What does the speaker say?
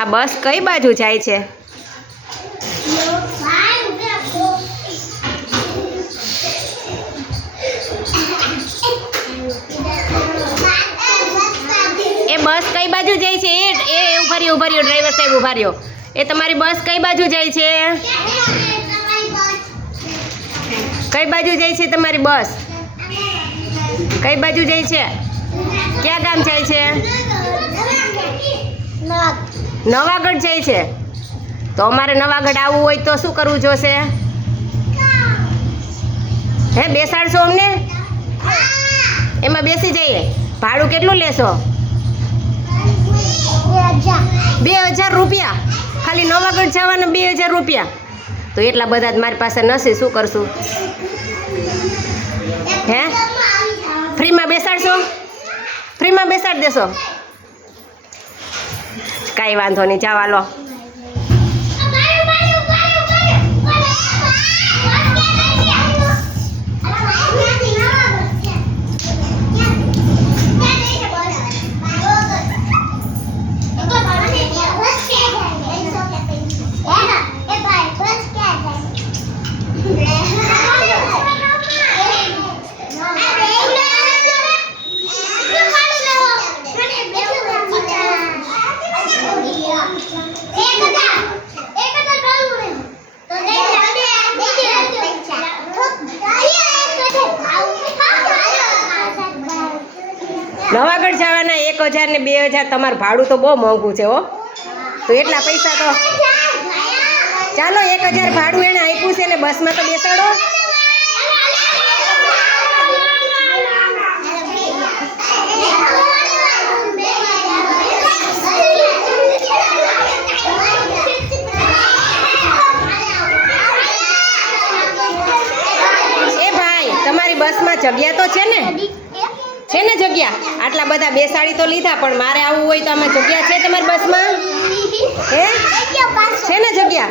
આ બસ કઈ બાજુ જાય છે? એ બસ કઈ બાજુ જાય છે? એ એ ઊભા રહ્યો ઊભા રહ્યો, ડ્રાઈવર સાહેબ ઊભા રહ્યો. એ તમારી બસ કઈ બાજુ જાય છે? કઈ બાજુ જાય છે તમારી બસ? કઈ બાજુ જાય છે? ક્યાં ગામ જાય છે? નવાગઢ જાય છે. તો અમારે નવાગઢ આવવું હોય તો શું કરવું જોશે? હે, બેસાડશો અમને? એમાં બેસી જઈએ. ભાડું કેટલું લેશો? બે હજાર રૂપિયા. ખાલી નવાગઢ જવાના બે હજાર રૂપિયા. તો એટલા બધા જ મારી પાસે નથી શું કરશું? હે? ફ્રીમાં બેસાડશો? ફ્રીમાં બેસાડી દેશો? કાંઈ વાંધો નહીં જવા લો નવાગઢ જવાના એક હજાર ને બે હજાર તમારું ભાડું તો બહુ મોંઘું છે, હો. તો એટલા પૈસા તો. ચાલો, એક હજાર ભાડું એને આપ્યું છે ને બસમાં તો બેસાડો. બસમાં જગ્યા તો છે ને? છે ને જગ્યા? આટલા બધા બેસાડી તો લીધા પણ મારે આવવું હોય તો આમાં જગ્યા છે તમારી બસમાં? હે? છે ને જગ્યા?